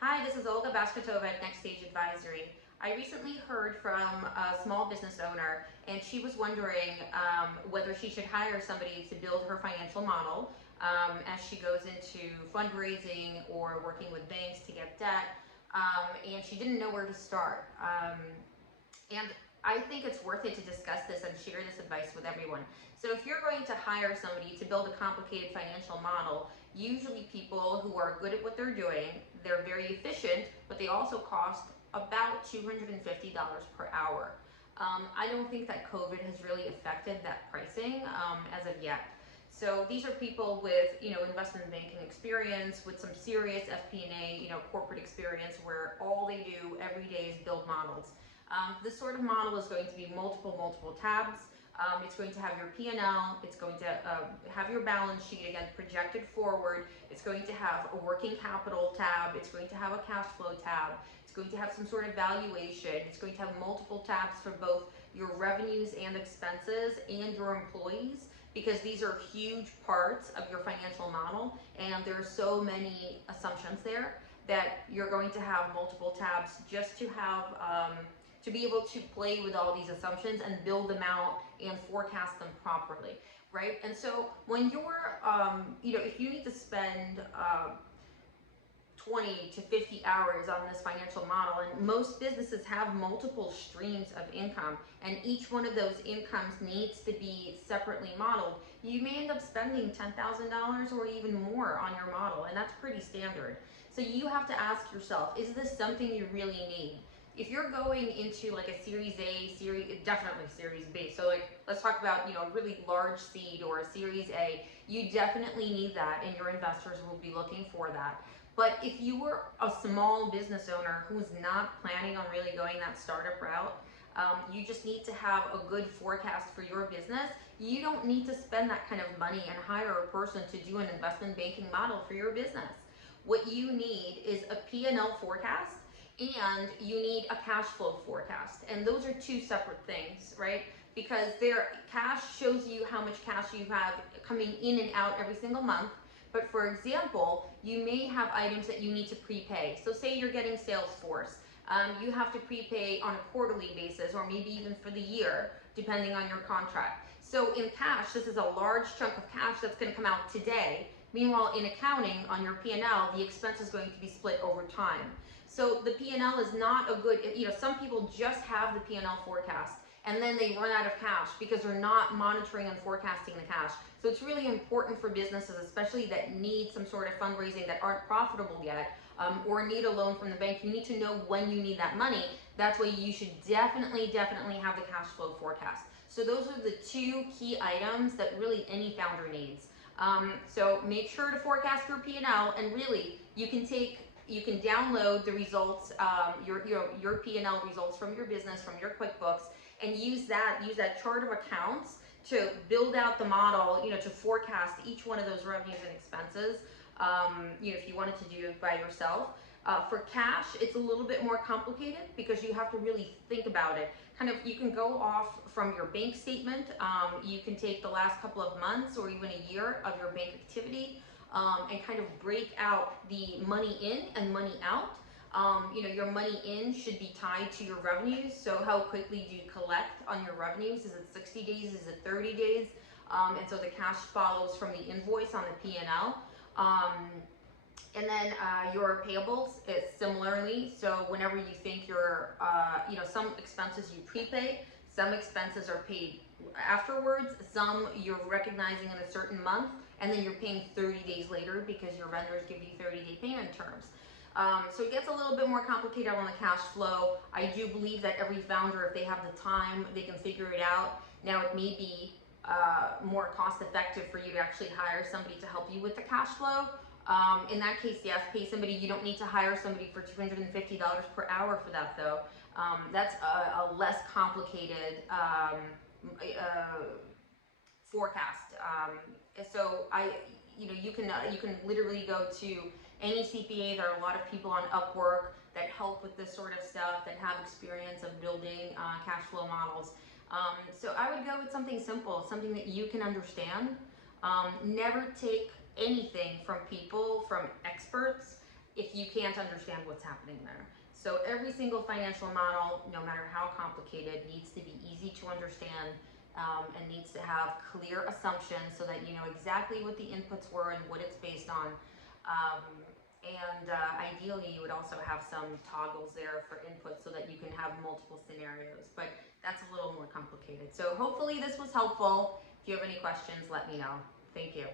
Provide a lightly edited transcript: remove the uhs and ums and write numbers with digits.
Hi, this is Olga Baskotova at Next Stage Advisory. I recently heard from a small business owner, and she was wondering whether she should hire somebody to build her financial model as she goes into fundraising or working with banks to get debt, and she didn't know where to start. And I think it's worth it to discuss this and share this advice with everyone. So if you're going to hire somebody to build a complicated financial model, usually people who are good at what they're doing, they're very efficient, but they also cost about $250 per hour. I don't think that COVID has really affected that pricing as of yet. So these are people with, investment banking experience, with some serious FP&A, corporate experience, where all they do every day is build models. This sort of model is going to be multiple tabs. It's going to have your P&L, it's going to have your balance sheet, again, projected forward. It's going to have a working capital tab, it's going to have a cash flow tab, it's going to have some sort of valuation, it's going to have multiple tabs for both your revenues and expenses and your employees, because these are huge parts of your financial model, and there are so many assumptions there that you're going to have multiple tabs just to have to be able to play with all these assumptions and build them out and forecast them properly, right? And so when you're, if you need to spend 20 to 50 hours on this financial model, and most businesses have multiple streams of income, and each one of those incomes needs to be separately modeled, you may end up spending $10,000 or even more on your model, and that's pretty standard. So you have to ask yourself, is this something you really need? If you're going into like a Series A, definitely Series B. So like, let's talk about, a really large seed or a Series A. You definitely need that, and your investors will be looking for that. But if you were a small business owner who's not planning on really going that startup route, you just need to have a good forecast for your business. You don't need to spend that kind of money and hire a person to do an investment banking model for your business. What you need is a P&L forecast, and you need a cash flow forecast. And those are two separate things, right? Because their cash shows you how much cash you have coming in and out every single month. But for example, you may have items that you need to prepay. So say you're getting Salesforce. You have to prepay on a quarterly basis, or maybe even for the year, depending on your contract. So in cash, this is a large chunk of cash that's going to come out today. Meanwhile, in accounting, on your P&L, the expense is going to be split over time. So the P&L is not a good, some people just have the P&L forecast, and then they run out of cash because they're not monitoring and forecasting the cash. So it's really important for businesses, especially that need some sort of fundraising, that aren't profitable yet, or need a loan from the bank. You need to know when you need that money. That's why you should definitely have the cash flow forecast. So those are the two key items that really any founder needs. So make sure to forecast your P&L, and really you can download the results, your P&L results from your business, from your QuickBooks, and use that chart of accounts to build out the model, to forecast each one of those revenues and expenses, if you wanted to do it by yourself. For cash, it's a little bit more complicated because you have to really think about it. You can go off from your bank statement. You can take the last couple of months or even a year of your bank activity, and kind of break out the money in and money out. Your money in should be tied to your revenues. So how quickly do you collect on your revenues? Is it 60 days? Is it 30 days? And so the cash follows from the invoice on the P&L. And then your payables is similarly. So whenever you think you're, some expenses you prepay, some expenses are paid afterwards, some you're recognizing in a certain month, and then you're paying 30 days later because your vendors give you 30-day payment terms. So it gets a little bit more complicated on the cash flow. I do believe that every founder, if they have the time, they can figure it out. Now, it may be more cost effective for you to actually hire somebody to help you with the cash flow. In that case, yes, pay somebody. You don't need to hire somebody for $250 per hour for that, though. That's a less complicated forecast. So you can literally go to any CPA. There are a lot of people on Upwork that help with this sort of stuff, that have experience of building cash flow models. So I would go with something simple, something that you can understand. Never take anything from people, from experts, if you can't understand what's happening there. So every single financial model, no matter how complicated, needs to be easy to understand, and needs to have clear assumptions so that you know exactly what the inputs were and what it's based on. Ideally, you would also have some toggles there for input so that you can have multiple scenarios, but that's a little more complicated. So hopefully this was helpful. If you have any questions, let me know. Thank you.